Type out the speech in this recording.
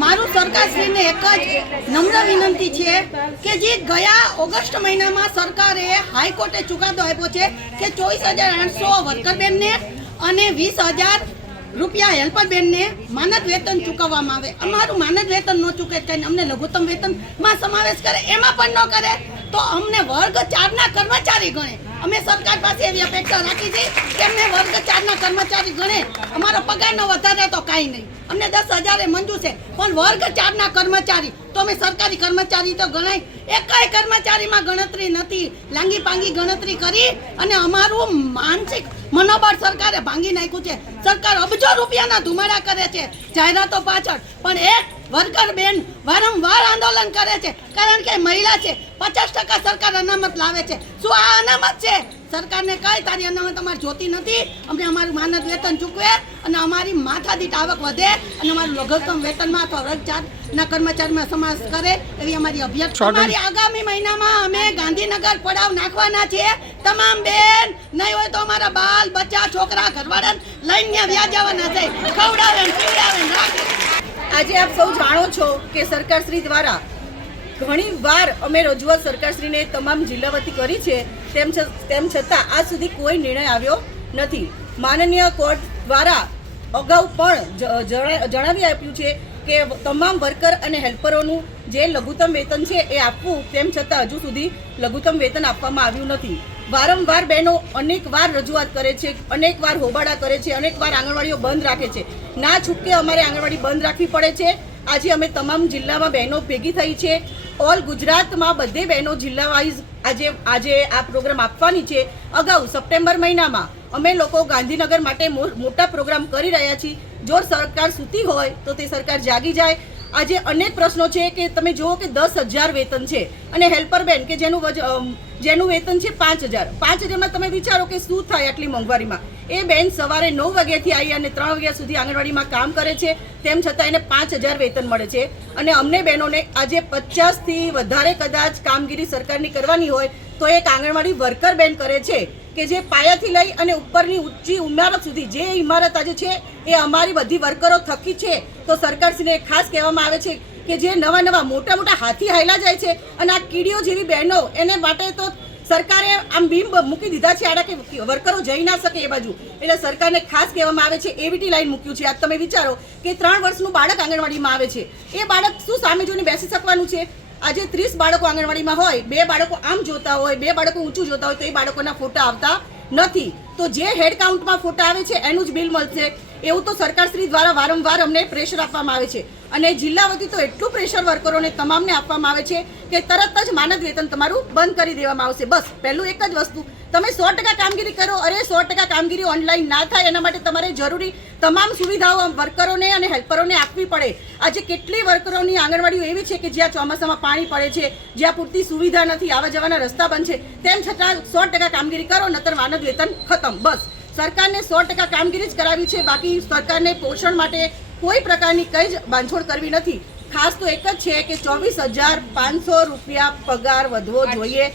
મારું સરકારશ્રીને એક જ નમ્ર વિનંતી છે કે જે ગયા ઓગસ્ટ મહિનામાં સરકારે હાઈકોર્ટે ચુકાદો આપ્યો છે કે 24,800 વર્કરબેનને અને 20,000 રૂપિયા હેલ્પરબેનને માનદ વેતન ચૂકવવામાં આવે. અમારું માનદ વેતન ન ચૂકે કરીને અમને લઘુત્તમ વેતનમાં સમાવેશ કરે, એમાં પણ ન કરે તો અમને વર્ગ 4ના કર્મચારી ગણે. અમે સરકાર પાસે એવી અપેક્ષા રાખી છે કે અમને વર્ગ 4ના કર્મચારી ગણે. અમારો પગારનો વધારે તો કાંઈ નહીં, અમને 10,000 મંજૂર છે, પણ વર્ગ 4ના કર્મચારી તો અમે સરકારી કર્મચારી તો ગણાય. એકાય કર્મચારીમાં ગણતરી નથી. લાંગી પાંગી ગણતરી કરી અને અમારું માનસિક મનોબળ સરકારે ભાંગી નાખ્યું છે. સરકાર અબજો રૂપિયાના ધુમાડા કરે છે જાહેરાતો પાછળ, પણ એક વર્કર બેન વારંવાર આંદોલન કરે છે કારણ કે મહિલા છે. 50% સરકાર અનામત લાવે છે. શું આ અનામત છે? સરકારને કઈ તારી અનામત અમારી જોતી નથી. અમને અમારું માનદ વેતન ચૂકવે અને અમારી માથાદીઠ આવક વધે અને અમારું લઘુત્તમ વેતનમાં અથવા વર્ગ 4ના કર્મચારીમાં સમાવેશ કરે એવી અમારી અભ્યર્થના. અમારી આગામી મહિનામાં અમે ગાંધીનગર પડાવ નાખવાના છીએ. તમામ બેન નહીં હોય તો અમારા બાલ બચ્ચા છોકરા ઘરવાળાને લઈને વ્યાજ આવવાના છે. ખવડાવે પીવડાવે રાખે. આજે આપ સૌ જાણો છો કે સરકારશ્રી દ્વારા ઘણી વાર અમે રજૂઆત સરકારશ્રીને તમામ જિલ્લા વતી કરી છે, તેમ છતાં આજ સુધી કોઈ નિર્ણય આવ્યો નથી. માનનીય કોર્ટ દ્વારા અગાઉ પણ જણાવી આપ્યું છે કે તમામ વર્કર અને હેલ્પરોનું જે લઘુત્તમ વેતન છે એ આપવું, તેમ છતાં હજુ સુધી લઘુત્તમ વેતન આપવામાં આવ્યું નથી. વારંવાર બહેનો અનેક વાર રજૂઆત કરે છે, અનેક વાર હોબાળા કરે છે, અનેક વાર આંગણવાડીઓ બંધ રાખે છે. ના છૂટકે અમારે આંગણવાડી બંધ રાખવી પડે છે. આજે અમે તમામ જિલ્લામાં બહેનો ભેગી થઈ છે. ઓલ ગુજરાતમાં બધે બહેનો જિલ્લા વાઇઝ આજે આ પ્રોગ્રામ આપવાની છે. અગાઉ સપ્ટેમ્બર મહિનામાં અમે લોકો ગાંધીનગર માટે મોટા પ્રોગ્રામ કરી રહ્યા છીએ. જો સરકાર સૂતી હોય તો તે સરકાર જાગી જાય. આજે અનેક પ્રશ્નો છે કે તમે જુઓ કે 10,000 વેતન છે અને હેલ્પર બેન કે જેનું વેતન છે 5,000. 5,000માં તમે વિચારો કે શું થાય આટલી મોંઘવારીમાં. એ બેન સવારે 9 વાગ્યાથી આવી અને 3 વાગ્યા સુધી આંગણવાડીમાં કામ કરે છે, તેમ છતાં એને 5,000 વેતન મળે છે. અને અમને બહેનોને આજે 50થી વધારે કદાચ કામગીરી સરકારની કરવાની હોય તો એક આંગણવાડી વર્કર બેન કરે છે કે જે પાયાથી લઈ અને ઉપરની ઊંચી ઇમારત સુધી જે ઇમારત આજે છે એ અમારી બધી વર્કરો થકી છે. તો સરકારશ્રીને ખાસ કહેવામાં આવે છે કે જે નવા મોટા હાથી હાયલા જાય છે અને આ કીડીઓ જેવી બહેનો એને માટે તો સરકારે આમ બીમ મૂકી દીધા છે આડા કે વર્કરો જઈ ના શકે એ બાજુ. એટલે સરકારને ખાસ કહેવામાં આવે છે એવીટી લાઈન મૂક્યું છે. આજ તમે વિચારો કે 3 વર્ષનું બાળક આંગણવાડીમાં આવે છે, એ બાળક શું સામે જોઈને બેસી શકવાનું છે? આજે 30 બાળકો આંગણવાડીમાં હોય, 2 બાળકો આમ જોતા હોય, 2 બાળકો ઊંચું જોતા હોય તો એ બાળકોના ફોટા આવતા નથી. તો જે હેડ કાઉન્ટમાં ફોટા આવે છે એનું જ બિલ મળશે. એવું તો સરકારશ્રી દ્વારા વારંવાર અમને પ્રેશર આપવામાં આવે છે અને જિલ્લા વતી તો એટલું પ્રેશર વર્કરોને તમામને આપવામાં આવે છે કે તરત જ માનદ વેતન તમારું બંધ કરી દેવામાં આવશે. બસ પહેલું એક જ વસ્તુ, તમે 100% કામગીરી કરો. અરે 100% કામગીરી ઓનલાઈન ના થાય એના માટે તમારે જરૂરી તમામ સુવિધાઓ વર્કરોને અને હેલ્પરોને આપવી પડે. આજે કેટલી વર્કરોની આંગણવાડીઓ એવી છે કે જ્યાં ચોમાસામાં પાણી પડે છે, જ્યાં પૂરતી સુવિધા નથી, આવવા જવાના રસ્તા બંધ છે, તેમ છતાં 100% કામગીરી કરો, નતર માનદ વેતન ખતમ. બસ સરકારને 100% કામગીરી જ કરાવી છે. બાકી સરકારને પોષણ માટે કોઈ પ્રકારની કંઈ જ બાંધછોડ કરવી નથી. ખાસ તો એક જ છે કે 24,500 રૂપિયા પગાર વધવો જોઈએ.